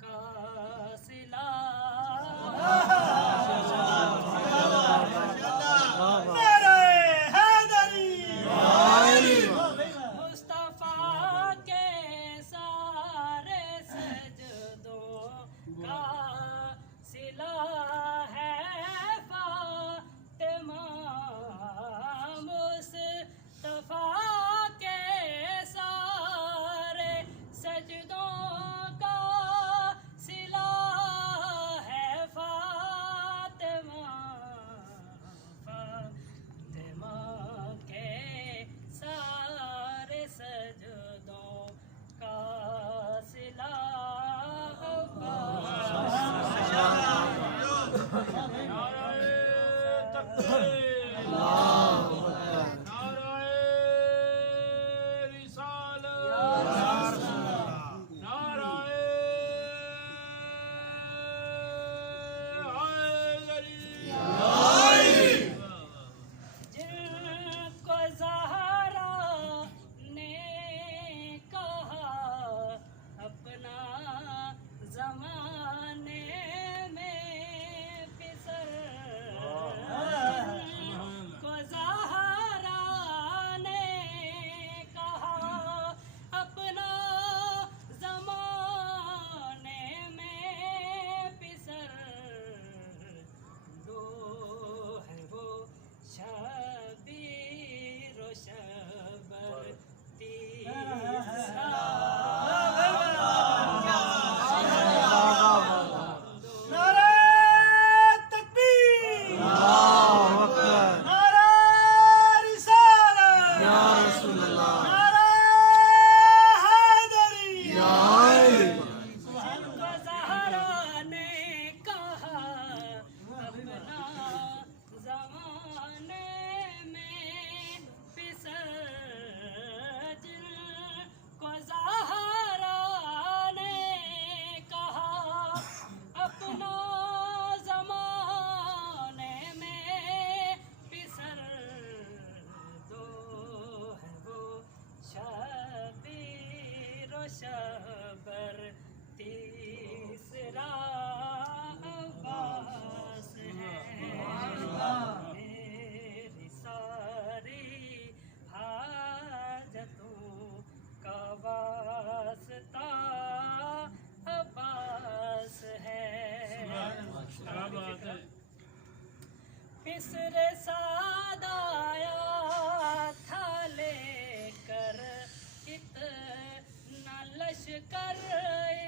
کا صلہ مصطفیٰ کے سارے سجدوں کا صلہ ہے فاطمہ مصطفیٰ کے سارے سجدوں کا صلہ ہے فاطمہ کے سارے سجدوں کا صلہ زمانے میں پسر کو زہرا نے کہا اپنا زمانے میں پسر دو ہے وہ شبیر و شبر تیسرا شبر تیسرا عباس ہے میری ساری حاجتوں کا واسطہ عباس ہے پسر سعد آیا تھا لے کر اتنا لشکر